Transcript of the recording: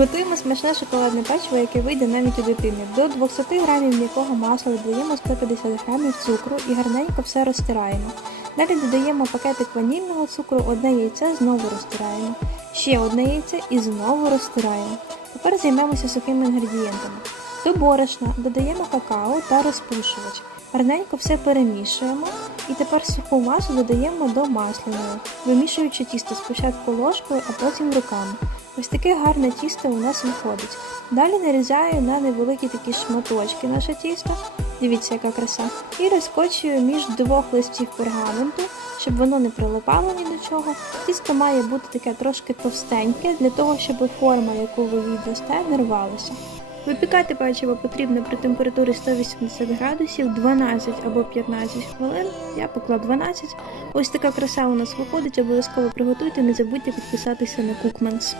Готуємо смачне шоколадне печиво, яке вийде навіть у дитини. До 200 грамів м'якого масла додаємо 150 грамів цукру і гарненько все розтираємо. Далі додаємо пакетик ванільного цукру, одне яйце знову розтираємо. Ще одне яйце і знову розтираємо. Тепер займемося сухими інгредієнтами. До борошна додаємо какао та розпушувач. Гарненько все перемішуємо і тепер суху масу додаємо до масляної, вимішуючи тісто спочатку ложкою, а потім руками. Ось таке гарне тісто у нас виходить. Далі нарізаю на невеликі такі шматочки наше тісто. Дивіться, яка краса. І розкочую між двох листів пергаменту, щоб воно не прилипало ні до чого. Тісто має бути таке трошки товстеньке, для того, щоб форма, яку ви віддасте, не рвалася. Випікати печиво потрібно при температурі 180 градусів 12 або 15 хвилин. Я пекла 12. Ось така краса у нас виходить. Обов'язково приготуйте. Не забудьте підписатися на Cookmans.